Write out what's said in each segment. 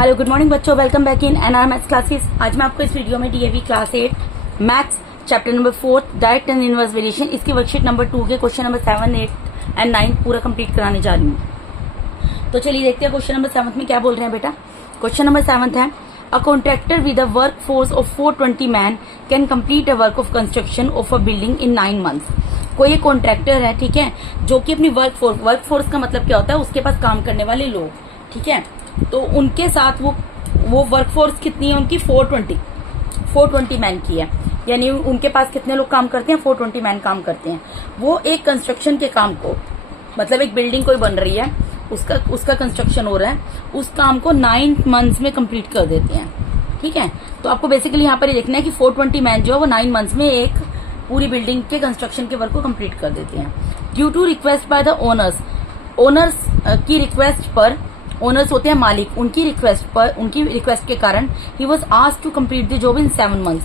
Hello good morning बच्चों, welcome back in NR maths classes. आज मैं आपको इस वीडियो में DAV class 8 maths chapter number 4 direct and inverse variation इसकी वर्कशीट नंबर 2 के क्वेश्चन नंबर 7, 8 एंड 9 पूरा कंप्लीट कराने जा रही हूँ। तो चलिए देखते हैं क्वेश्चन नंबर 7 में क्या बोल रहे हैं बेटा। क्वेश्चन नंबर 7 है, a contractor with a work force of 420 man can complete a work of construction of a building in 9 months. कोई एक कॉन्ट्रैक्टर है, ठीक है, जो कि अपनी वर्क फोर्स का मतलब क्या होता है, उसके पास काम करने वाले लोग, ठीक है, तो उनके साथ वो वर्क फोर्स कितनी है उनकी 420 मैन की है। यानी उनके पास कितने लोग काम करते हैं, 420 मैन काम करते हैं। वो एक कंस्ट्रक्शन के काम को, मतलब एक बिल्डिंग कोई बन रही है, उसका कंस्ट्रक्शन हो रहा है, उस काम को 9 मंथ्स में कंप्लीट कर देते हैं, ठीक है। तो आपको बेसिकली यहाँ पर ये देखना है कि 420 मैन जो है वो 9 मंथ्स में एक पूरी बिल्डिंग के कंस्ट्रक्शन के वर्क को कंप्लीट कर देते हैं। Due to request by the owners की रिक्वेस्ट पर, ओनर्स होते हैं मालिक, उनकी रिक्वेस्ट के कारण ही was asked to complete the job in 7 months.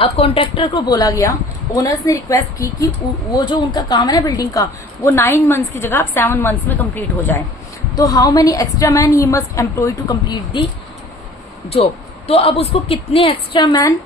अब कॉन्ट्रैक्टर को बोला गया, ओनर्स ने रिक्वेस्ट की कि वो जो उनका काम है ना बिल्डिंग का, वो 9 मंथ्स की जगह 7 मंथ्स में कंप्लीट हो जाए। तो how many extra man he must employ to complete the job. तो अब उसको कितने एक्स्ट्रा मैन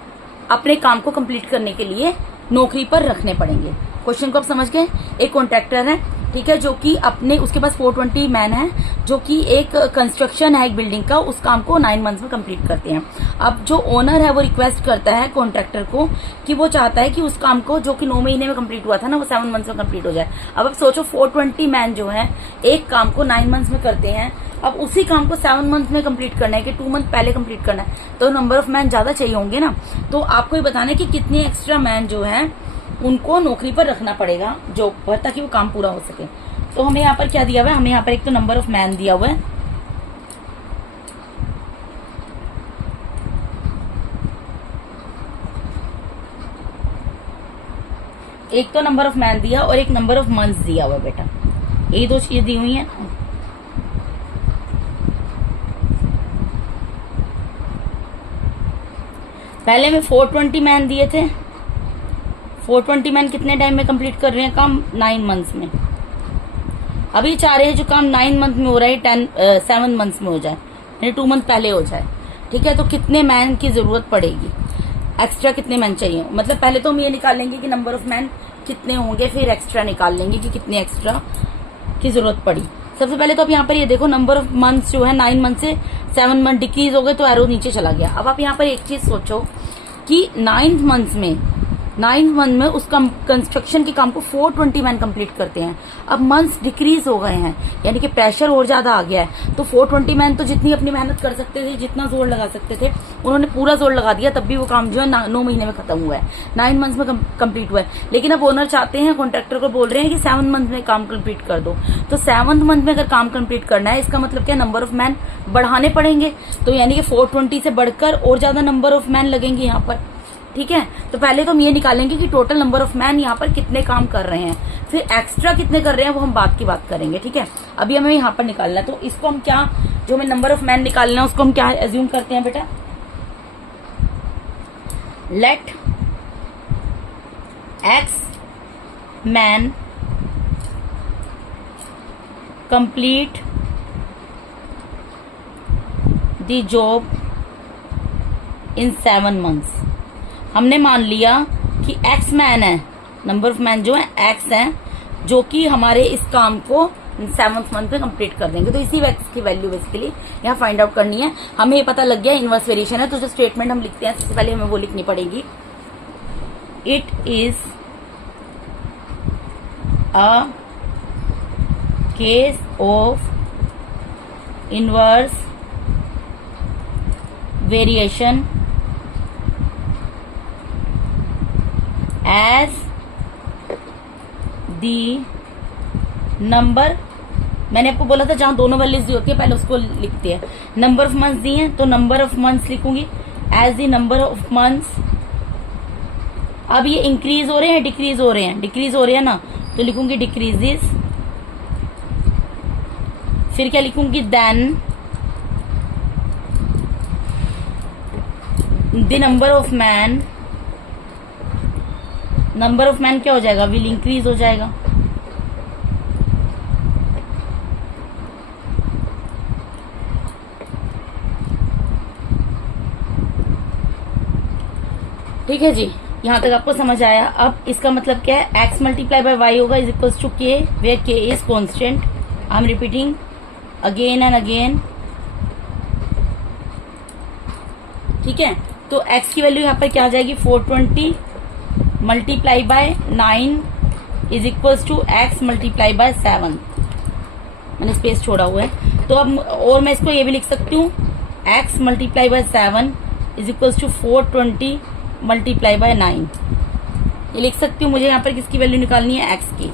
अपने काम को कंप्लीट करने के लिए नौकरी पर रखने पड़ेंगे। क्वेश्चन को आप समझ गए। एक कॉन्ट्रैक्टर है, ठीक है, जो कि उसके पास 420 मैन है, जो कि एक कंस्ट्रक्शन है एक बिल्डिंग का, उस काम को 9 मंथ्स में कंप्लीट करते हैं। अब जो ओनर है वो रिक्वेस्ट करता है कॉन्ट्रैक्टर को कि वो चाहता है कि उस काम को जो कि 9 महीने में कंप्लीट हुआ था ना, वो 7 मंथ्स में कंप्लीट हो जाए। अब सोचो 420 मैन जो है एक काम को 9 मंथ्स में करते हैं, अब उसी काम को 7 मंथ में कंप्लीट करना है कि 2 मंथ पहले कंप्लीट करना है, तो नंबर ऑफ मैन ज्यादा चाहिए होंगे ना। तो आपको ये बताना है कि कितने एक्स्ट्रा मैन जो है उनको नौकरी पर रखना पड़ेगा जॉब पर, ताकि वो काम पूरा हो सके। तो हमें यहाँ पर क्या दिया हुआ है, हमें यहाँ पर एक तो नंबर ऑफ मैन दिया हुआ है, एक तो नंबर ऑफ मैन दिया और एक नंबर ऑफ मंथ्स दिया हुआ है बेटा। ये दो चीजें दी हुई हैं। पहले में 420 मैन दिए थे, 420 मैन कितने टाइम में कंप्लीट कर रहे हैं काम, 9 मंथ्स में। अभी चाह रहे हैं जो काम 9 मंथ में हो रहा है 7 मंथ्स में हो जाए, यानी 2 मंथ पहले हो जाए, ठीक है। तो कितने मैन की जरूरत पड़ेगी, एक्स्ट्रा कितने मैन चाहिए। मतलब पहले तो हम ये निकाल लेंगे कि नंबर ऑफ मैन कितने होंगे, फिर एक्स्ट्रा निकाल लेंगे कि कितने एक्स्ट्रा की जरूरत पड़ी। सबसे पहले तो आप यहाँ पर ये देखो, नंबर ऑफ मंथ्स जो है 9 मंथ से 7 मंथ डिक्रीज हो गए, तो एरो नीचे चला गया। अब आप यहाँ पर एक चीज सोचो कि 9 मंथ में उस कंस्ट्रक्शन के काम को 420 मैन कंप्लीट करते हैं। अब मंथ्स डिक्रीज हो गए हैं, यानी कि प्रेशर और ज्यादा आ गया है। तो 420 मैन तो जितनी अपनी मेहनत कर सकते थे, जितना जोर लगा सकते थे, उन्होंने पूरा जोर लगा दिया, तब भी वो काम जो है 9 महीने में खत्म हुआ है, 9 मंथ्स में कंप्लीट हुआ है। लेकिन अब ओनर चाहते हैं, कॉन्ट्रैक्टर को बोल रहे हैं कि 7 मंथ में काम कंप्लीट कर दो। तो 7 मंथ में अगर काम कंप्लीट करना है, इसका मतलब क्या, नंबर ऑफ मैन बढ़ाने पड़ेंगे। तो यानी कि 420 से बढ़कर और ज्यादा नंबर ऑफ मैन लगेंगे यहाँ पर, ठीक है। तो पहले तो हम ये निकालेंगे कि टोटल नंबर ऑफ मैन यहाँ पर कितने काम कर रहे हैं, फिर एक्स्ट्रा कितने कर रहे हैं वो हम बात की बात करेंगे, ठीक है। अभी हमें यहाँ पर निकालना है, तो इसको हम क्या, जो हमें नंबर ऑफ मैन निकालना है उसको हम क्या एज्यूम करते हैं बेटा, let x man complete the job in 7 months. हमने मान लिया कि एक्स मैन है, नंबर ऑफ मैन जो है एक्स है, जो कि हमारे इस काम को 7th मंथ में कंप्लीट कर देंगे। तो इसी एक्स की वैल्यू बेसिकली यहाँ फाइंड आउट करनी है। हमें ये पता लग गया इनवर्स वेरिएशन है, तो जो स्टेटमेंट हम लिखते हैं सबसे पहले हमें वो लिखनी पड़ेगी, it is a case of inverse variation as the number, मैंने आपको बोला था जहां दोनों वैल्यूज दी होती है पहले उसको लिखते हैं। नंबर ऑफ मंथ्स दी हैं तो नंबर ऑफ मंथ्स लिखूंगी as the number of months. अब ये इंक्रीज हो रहे हैं डिक्रीज हो रहे हैं, डिक्रीज हो रहे हैं ना, तो लिखूंगी डिक्रीजेस। फिर क्या लिखूंगी, then the number of man, number of man क्या हो जाएगा, विल इंक्रीज हो जाएगा। ठीक है जी, यहाँ तक आपको समझ आया। अब इसका मतलब क्या है, x मल्टीप्लाई बाय y होगा is equals to k, where k is constant. I am repeating again and again. ठीक है, तो x की वैल्यू यहाँ पर क्या आ जाएगी, 420 multiply by 9 is equals to x multiply by 7। मैंने स्पेस छोड़ा हुआ है, तो अब और मैं इसको ये भी लिख सकती हूँ, x multiply by 7 is equals to 420 multiply by 9। ये लिख सकती हूँ। मुझे यहाँ पर किसकी वैल्यू निकालनी है, x की।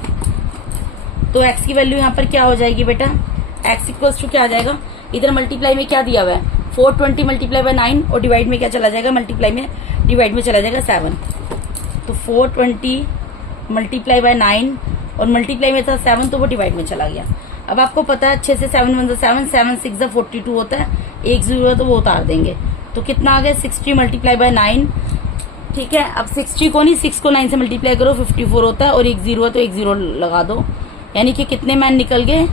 तो x की वैल्यू यहाँ पर क्या हो जाएगी बेटा, x इक्वल्स टू क्या आ जाएगा, इधर मल्टीप्लाई में क्या दिया हुआ है, 420 मल्टीप्लाई बाय 9, और डिवाइड में क्या चला जाएगा, मल्टीप्लाई में डिवाइड में चला जाएगा 7। तो 420 मल्टीप्लाई बाय 9 और मल्टीप्लाई में था 7, तो वो डिवाइड में चला गया। अब आपको पता है अच्छे से 7 1 7, 7 6 42 होता है, एक 0 है तो वो उतार देंगे। तो कितना आ गया, 60 मल्टीप्लाई बाय 9। ठीक है, अब 60 को नहीं, 6 को 9 से मल्टीप्लाई करो, 54 होता है, और एक 0 है तो एक 0 लगा दो, यानी कि कितने मैन निकल गए,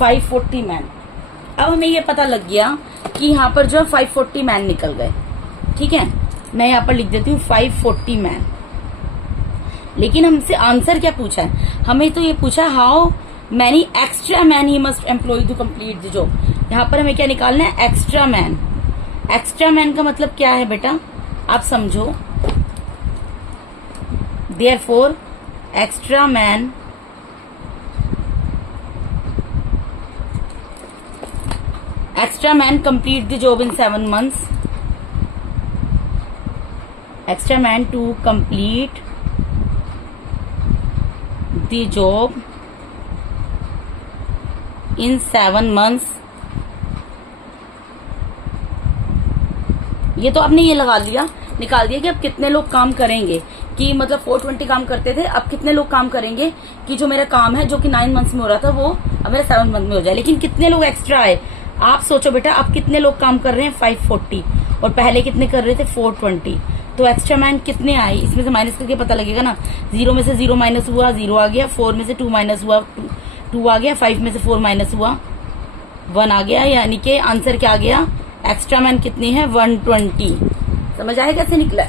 540 मैन। अब हमें ये पता लग गया कि यहाँ पर जो है 540 मैन निकल गए। ठीक है, मैं यहाँ पर लिख देती हूँ 540 मैन। लेकिन हमसे आंसर क्या पूछा है, हमें तो ये पूछा how many extra man he must employ to complete the job. यहाँ पर हमें क्या निकालना है, एक्स्ट्रा मैन। एक्स्ट्रा मैन का मतलब क्या है बेटा, आप समझो। Therefore extra man complete the job in 7 months. Extra man to complete the job in 7 months. ये तो आपने ये लगा लिया, निकाल दिया कि अब कितने लोग काम करेंगे, कि मतलब 420 काम करते थे, अब कितने लोग काम करेंगे, कि जो मेरा काम है जो कि 9 मंथ्स में हो रहा था वो अब मेरा 7 मंथ में हो जाए। लेकिन कितने लोग एक्स्ट्रा आए, आप सोचो बेटा, अब कितने लोग काम कर रहे हैं, 540, और पहले कितने कर रहे थे, 420। तो एक्स्ट्रा मैन कितने आए, इसमें से माइनस करके पता लगेगा ना। 0 में से 0 माइनस हुआ, 0 आ गया। 4 में से 2 माइनस हुआ, 2 आ गया। 5 में से 4 माइनस हुआ, 1 आ गया। यानी कि आंसर क्या आ गया, एक्स्ट्रा मैन कितने हैं, 120। समझ आया कैसे निकला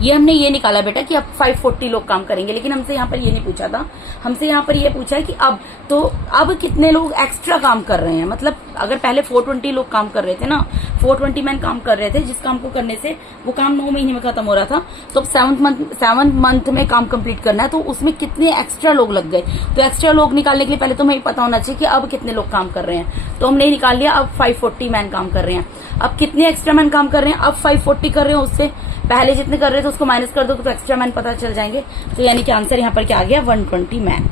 ये हमने ये निकाला बेटा कि अब 540 लोग काम करेंगे। लेकिन हमसे यहाँ पर ये नहीं पूछा था, हमसे यहाँ पर ये पूछा है कि अब कितने लोग एक्स्ट्रा काम कर रहे हैं। मतलब अगर पहले 420 लोग काम कर रहे थे ना, 420 मैन काम कर रहे थे, जिस काम को करने से वो काम 9 महीने में खत्म हो रहा था, तो अब 7 मंथ में काम कंप्लीट करना है, तो उसमें कितने एक्स्ट्रा लोग लग गए। तो एक्स्ट्रा लोग निकालने के लिए पहले तो हमें पता होना चाहिए कि अब कितने लोग काम कर रहे हैं। तो हमने निकाल लिया, अब 540 मैन काम कर रहे हैं। अब कितने एक्स्ट्रा मैन काम कर रहे हैं, अब 540 कर रहे हैं, उससे पहले जितने कर रहे थे उसको माइनस कर दो तो एक्स्ट्रा मैन पता चल जाएंगे। तो यानी कि आंसर यहाँ पर क्या आ गया, 120 मैन।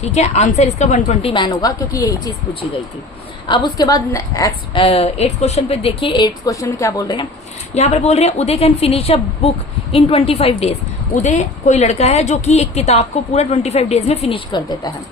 ठीक है, आंसर इसका 120 मैन होगा, क्योंकि यही चीज पूछी गई थी। अब उसके बाद 8th क्वेश्चन पे देखिए, 8th क्वेश्चन में क्या बोल रहे हैं। यहाँ पर बोल रहे हैं Uday can finish a book in 25 days. Uday कोई लड़का है जो कि एक किताब को पूरा 25 डेज में फिनिश कर देता है।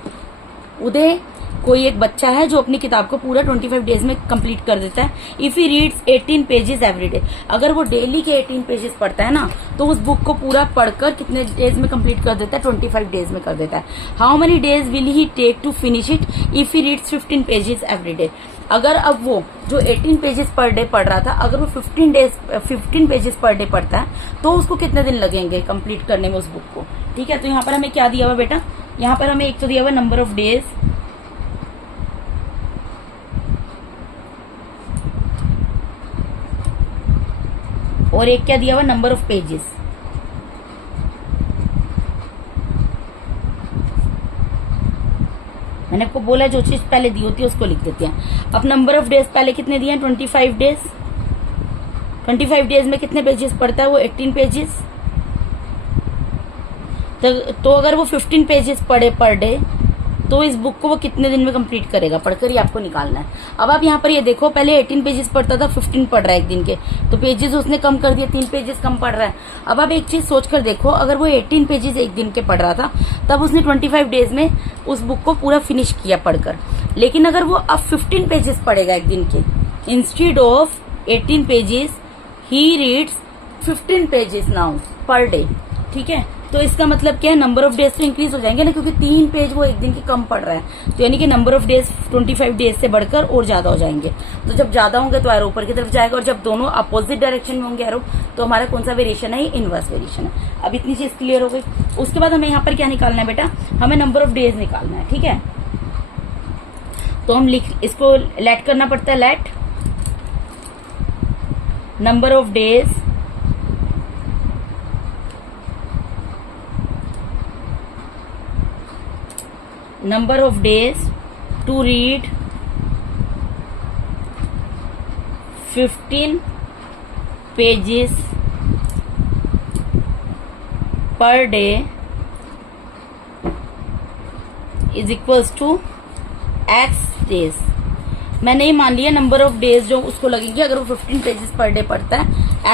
उदय कोई एक बच्चा है जो अपनी किताब को पूरा 25 डेज में कंप्लीट कर देता है। If he reads 18 pages every day, अगर वो डेली के 18 पेजेस पढ़ता है ना, तो उस बुक को पूरा पढ़कर कितने डेज में कंप्लीट कर देता है, 25 डेज में कर देता है। How many days will he take to finish it if he reads 15 pages every day. अगर अब वो जो 18 पेजेस पर डे पढ़ रहा था, अगर वो 15 पेजेस पर डे पढ़ता है, तो उसको कितने दिन लगेंगे कंप्लीट करने में उस बुक को। ठीक है, तो यहाँ पर हमें क्या दिया हुआ बेटा, यहाँ पर हमें एक तो दिया हुआ नंबर ऑफ डेज, और एक क्या दिया हुआ, नंबर ऑफ पेजेस। मैंने आपको बोला जो चीज पहले दी होती है उसको लिख देते हैं। अब नंबर ऑफ डेज पहले कितने दिए हैं, 25 डेज। 25 डेज में कितने पेजेस पढ़ता है वो, 18 पेजेस। तो अगर वो 15 पेजेस पढ़े पर डे, तो इस बुक को वो कितने दिन में कंप्लीट करेगा, पढ़कर ही आपको निकालना है। अब आप यहाँ पर ये देखो, पहले 18 पेजेस पढ़ता था, 15 पढ़ रहा है एक दिन के, तो पेजेस उसने कम कर दिए, 3 पेजेस कम पढ़ रहा है। अब आप एक चीज सोच कर देखो, अगर वो 18 पेजेस एक दिन के पढ़ रहा था, तब उसने 25 डेज में उस बुक को पूरा फिनिश किया पढ़कर। लेकिन अगर वो अब 15 पेजेस पढ़ेगा एक दिन के, instead of 18 pages he reads 15 pages now per day. ठीक है, तो इसका मतलब क्या है, नंबर ऑफ डेज तो इंक्रीज हो जाएंगे ना, क्योंकि 3 पेज वो एक दिन के कम पड़ रहा है, तो यानी कि नंबर ऑफ डेज 25 डेज से बढ़कर और ज्यादा हो जाएंगे। तो जब ज्यादा होंगे तो एरो ऊपर की तरफ जाएगा, और जब दोनों अपोजिट डायरेक्शन में होंगे एरो, तो हमारा कौन सा वेरिएशन है, ये इनवर्स वेरिएशन है। अब इतनी चीज क्लियर हो गई। उसके बाद हमें यहाँ पर क्या निकालना है बेटा, हमें नंबर ऑफ डेज निकालना है, ठीक है। तो हम इसको लेट करना पड़ता है, let number of days to read 15 pages per day is equals to x days. मैंने ये मान लिया नंबर ऑफ डेज जो उसको लगेंगे, अगर वो 15 पेजेस पर डे पढ़ता है,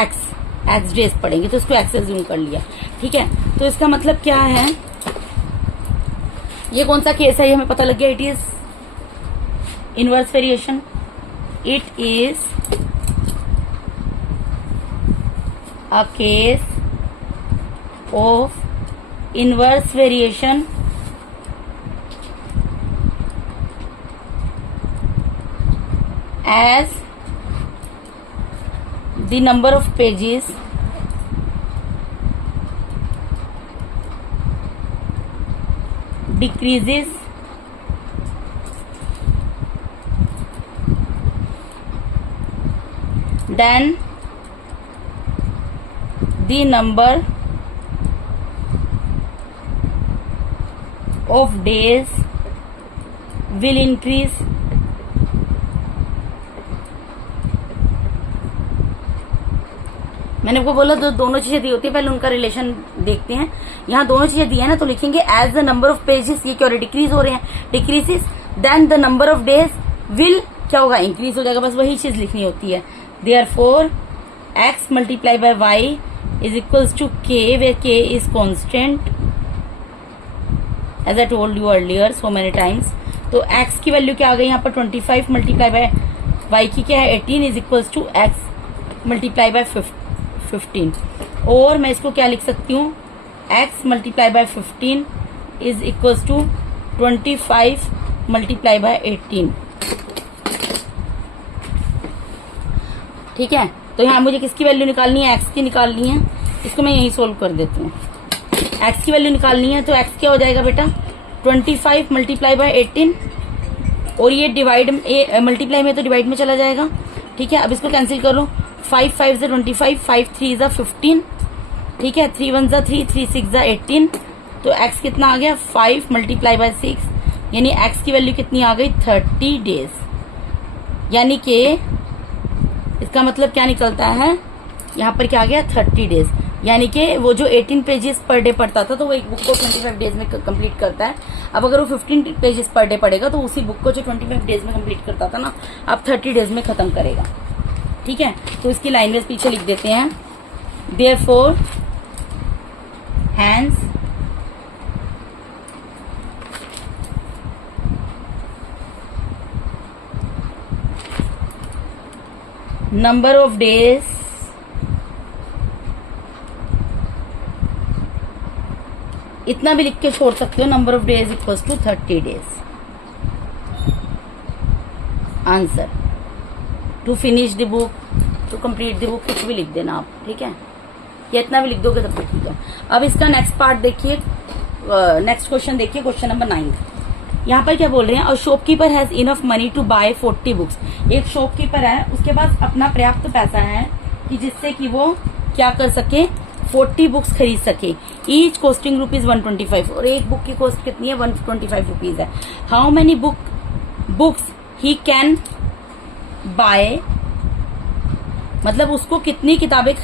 एक्स डेज पढ़ेंगे, तो उसको एक्स एज्यूम कर लिया, ठीक है। तो इसका मतलब क्या है, ये कौन सा केस है, ये हमें पता लग गया, it is inverse variation. It is a case of inverse variation as the number of pages decreases then the number of days will increase मैंने आपको बोला दोनों चीजें दी होती है, पहले उनका रिलेशन देखते हैं। यहाँ दोनों चीजें दी है ना, तो लिखेंगे as the number of pages, ये क्या हो रहा है, डिक्रीज हो रहे हैं, decreases, then the number of days will क्या होगा, इंक्रीज हो जाएगा, बस वही चीज लिखनी होती है। Therefore x multiply by y is equals to k, where k is constant as I told you earlier so many times. तो x की वैल्यू क्या आ गई यहाँ पर 25 मल्टीप्लाई बाय y की क्या है 18 is equals to x multiply by 15। और मैं इसको क्या लिख सकती हूँ, x multiply by 15 is equals to 25 multiply by 18, ठीक है। तो यहाँ मुझे किसकी वैल्यू निकालनी है, x की निकालनी है। इसको मैं यही सोल्व कर देती हूँ। x की वैल्यू निकालनी है, तो x क्या हो जाएगा बेटा 25 मल्टीप्लाई बाय 18, और ये डिवाइड मल्टीप्लाई में तो डिवाइड में चला जाएगा, ठीक है। अब इसको कैंसिल करो, 5 5 से 25, 5 3 जा 15, ठीक है, 3 1 जा 3, 3 6 जा 18। तो x कितना आ गया 5 मल्टीप्लाई बाय 6, यानी x की वैल्यू कितनी आ गई 30 डेज। यानी कि इसका मतलब क्या निकलता है, यहाँ पर क्या आ गया 30 डेज, यानी कि वो जो 18 पेजेस पर डे पढ़ता था तो वो एक बुक को 25 डेज में कंप्लीट करता है। अब अगर वो 15 पेजेस पर डे पढ़ेगा तो उसी बुक को जो 25 डेज में कंप्लीट करता था ना, अब 30 डेज में खत्म करेगा, ठीक है। तो इसकी लाइन में पीछे लिख देते हैं, therefore hence number of days इतना भी लिख के छोड़ सकते हो, number of days equals to 30 days. Answer to finish the book, to complete the book, कुछ भी लिख देना आप, ठीक है, या इतना भी लिख दोगे तब तक ठीक है। अब इसका नेक्स्ट पार्ट देखिए, नेक्स्ट क्वेश्चन देखिए, क्वेश्चन नंबर 9। यहाँ पर क्या बोल रहे हैं, और shopkeeper has enough money to buy 40 books. एक शॉपकीपर है, उसके पास अपना पर्याप्त पैसा है कि जिससे कि वो क्या कर सके, 40 बुक्स खरीद सके। ईच कॉस्टिंग रुपीज 125, और एक बुक की कॉस्ट कितनी है 125 रुपीज है। How many books he can buy, मतलब उसको कितनी किताबें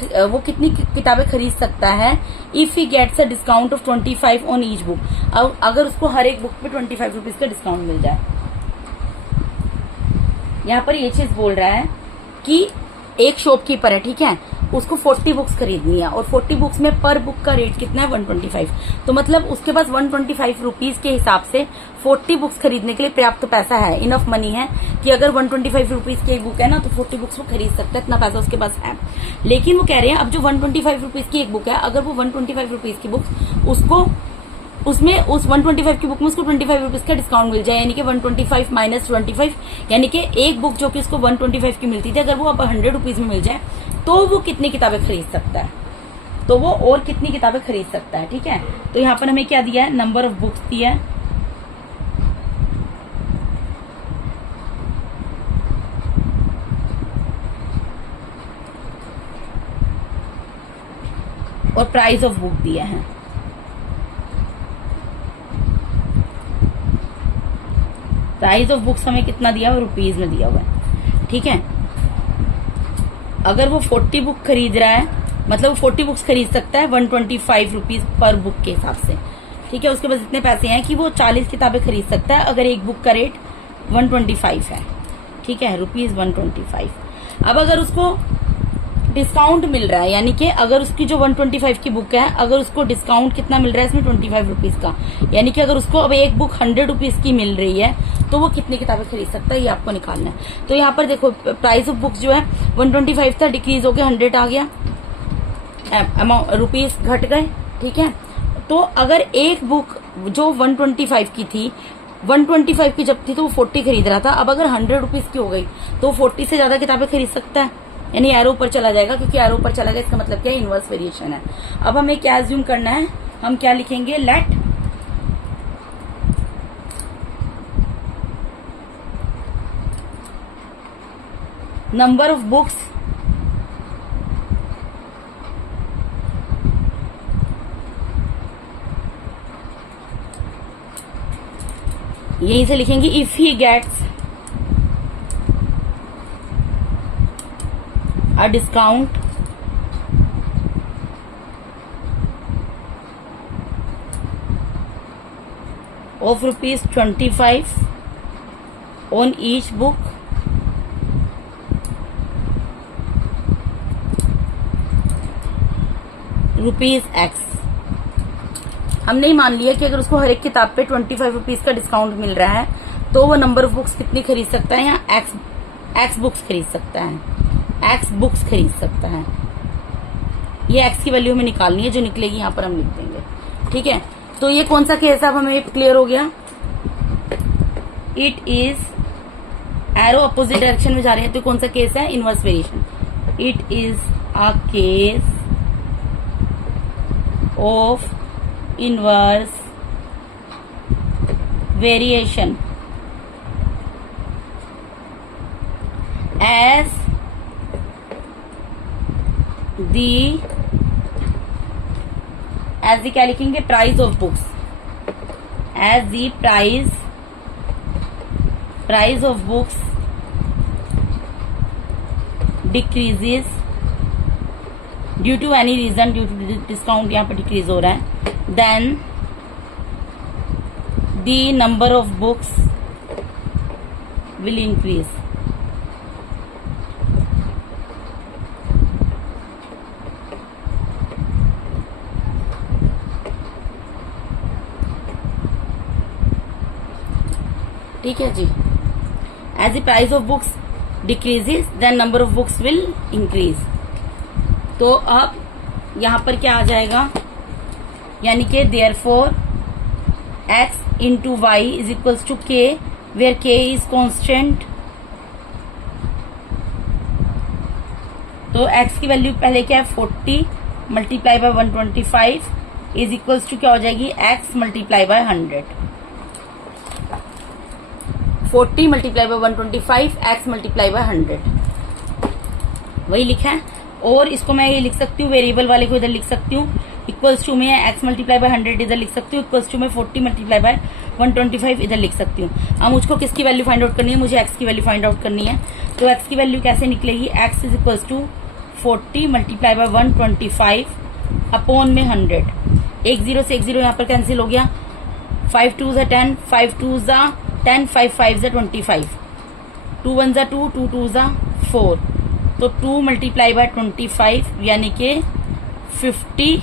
खरीद सकता है if he gets a discount of 25 on each book. अब अगर उसको हर एक बुक पे 25 रुपीज का डिस्काउंट मिल जाए। यहाँ पर ये चीज बोल रहा है कि एक शॉपकीपर है, ठीक है, उसको 40 बुक्स खरीदनी है और 40 बुक्स में पर बुक का रेट कितना है 125। तो मतलब उसके पास 125 रुपीज के हिसाब से 40 बुक्स खरीदने के लिए पर्याप्त पैसा है, इनफ मनी है कि अगर 125 रुपीज की एक बुक है ना तो 40 बुक्स वो खरीद सकता है, इतना पैसा उसके पास है। लेकिन वो कह रहे हैं अब जो 125 रुपीज की एक बुक है, अगर वो 125 रुपीज की बुक उसको उसमें उस 125 की बुक में उसको 25 रुपीज का डिस्काउंट मिल जाए, यानी कि 125 माइनस 25, यानी कि एक बुक जो कि उसको 125 की मिलती थी अगर वो अब 100 रुपीज में मिल जाए तो वो कितनी किताबें खरीद सकता है, तो वो और कितनी किताबें खरीद सकता है। ठीक है, तो यहाँ पर हमें क्या दिया है, नंबर ऑफ बुक्स दिया है, और प्राइस ऑफ बुक दिया है। प्राइस ऑफ बुक्स हमें कितना दिया हुआ, रुपीज में दिया हुआ है। ठीक है, अगर वो 40 बुक खरीद रहा है मतलब वो 40 बुक्स खरीद सकता है 125 रुपीज पर बुक के हिसाब से। ठीक है, उसके पास इतने पैसे हैं कि वो 40 किताबें खरीद सकता है अगर एक बुक का रेट 125 है। ठीक है, रुपीज 125। अब अगर उसको डिस्काउंट मिल रहा है, यानी कि अगर उसकी जो 125 की बुक है अगर उसको डिस्काउंट कितना मिल रहा है इसमें 25 रुपीज का, यानी कि अगर उसको अब एक बुक 100 रुपीज की मिल रही है तो वो कितनी किताबें खरीद सकता है, ये आपको निकालना है। तो यहाँ पर देखो प्राइस ऑफ बुक्स जो है 125 था, डिक्रीज होकर 100 आ गया, अमाउंट रुपीज घट गए। ठीक है, तो अगर एक बुक जो 125 की थी 125 की जब थी तो वो 40 खरीद रहा था, अब अगर 100 रुपीज की हो गई तो 40 से ज्यादा किताबें खरीद सकता है, यानी एरो ऊपर चला जाएगा, क्योंकि एरो ऊपर चला गया इसका मतलब क्या है, इनवर्स वेरिएशन है। अब हमें क्या अज्यूम करना है, हम क्या लिखेंगे, लेट नंबर ऑफ बुक्स यहीं से लिखेंगे, if he gets a discount of ₹25 on each book ₹X। हमने ही मान लिया कि अगर उसको हर एक किताब पे 25 रुपीज का डिस्काउंट मिल रहा है तो वो नंबर ऑफ बुक्स कितनी खरीद सकता है, या एक्स बुक्स खरीद सकता है, एक्स बुक्स खरीद सकता है। ये एक्स की वैल्यू हमें निकालनी है, जो निकलेगी यहाँ पर हम लिख देंगे। ठीक है, तो ये कौन सा केस है, अब हमें क्लियर हो गया। It is arrow opposite direction में जा रहे हैं तो कौन सा केस है, inverse variation. It is a case of inverse variation as the क्या लिखेंगे, price of books, as the price of books decreases due to any reason, due to discount यहाँ पर डिक्रीज हो रहा है, then the number of books will increase. ठीक है जी, as the price of books decreases then number of books will increase. तो अब यहां पर क्या आ जाएगा, यानी कि therefore x into y is equals to k where k is constant. तो x की वैल्यू पहले क्या है 40 multiply by 125 is equals to क्या हो जाएगी, x multiply by 100। 40 multiply by 125 x multiply by 100 वही लिखा है। और इसको मैं ये लिख सकती हूँ, वेरिएबल वाले को इधर लिख सकती हूँ, इक्वल्स टू में x मल्टीप्लाई बाय 100 इधर लिख सकती हूँ, इक्वल्स टू में 40 मल्टीप्लाई बाय 125 इधर लिख सकती हूँ। अब मुझको किसकी वैल्यू फाइंड आउट करनी है, मुझे x की वैल्यू फाइंड आउट करनी है। तो x की वैल्यू कैसे निकलेगी, x is equals to 40 multiply by 125 upon में 100। एक जीरो से एक जीरो यहाँ पर कैंसिल हो गया, 5 2 ज़ा 10, 5 2 ज़ा 10, 5 5 ज़ा 25, 2 1 ज़ा 2, 2 2 ज़ा 4। तो 2 मल्टीप्लाई बाय 25 यानी कि 50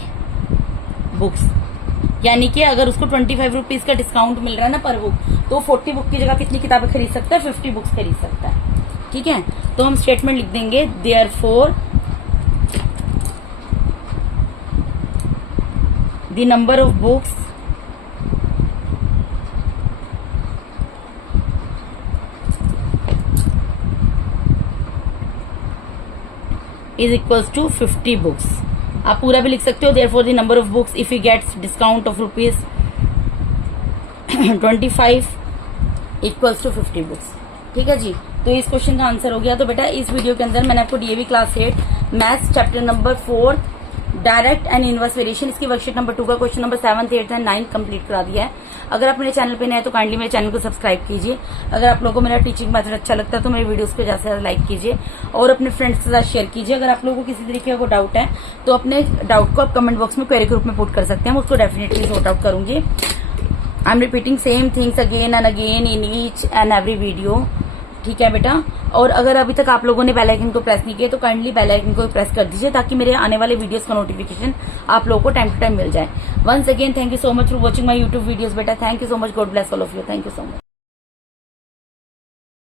बुक्स। यानी कि अगर उसको 25 रुपीज का डिस्काउंट मिल रहा है ना पर बुक, तो 40 बुक की जगह कितनी किताबें खरीद सकता है? 50 बुक्स खरीद सकता है। ठीक है, तो हम स्टेटमेंट लिख देंगे therefore the number of books is equals to 50 books. आप पूरा भी लिख सकते हो, therefore the number of books if you gets discount of rupees 25 equals to 50 books. ठीक है जी, तो इस क्वेश्चन का आंसर हो गया। तो बेटा इस वीडियो के अंदर मैंने आपको DAV class 8 maths chapter number 4 direct and inverse variation, इसकी वर्कशीट नंबर 2 का क्वेश्चन नंबर 7, 8 एंड 9 कंप्लीट करा दिया है। अगर आप मेरे चैनल पे नए हैं तो काइंडली मेरे चैनल को सब्सक्राइब कीजिए। अगर आप लोगों को मेरा टीचिंग मेथड अच्छा लगता है तो मेरे वीडियोस को ज्यादा से ज्यादा लाइक कीजिए और अपने फ्रेंड्स के साथ शेयर कीजिए। अगर आप लोगों को किसी तरीके का डाउट है तो अपने डाउट को आप कमेंट बॉक्स में क्वेरी के रूप में पुट कर सकते हैं, मैं उसको डेफिनेटली सॉर्ट आउट करूंगी। आई am repeating same things again and again in each and every video. ठीक है बेटा, और अगर अभी तक आप लोगों ने बेल आइकन को प्रेस नहीं किया तो काइंडली बेल आइकन को प्रेस कर दीजिए ताकि मेरे आने वाले वीडियोस का नोटिफिकेशन आप लोगों को टाइम टू टाइम मिल जाए। Once again thank you so much for watching my YouTube videos बेटा। Thank you so much, God bless all of you, thank you so much.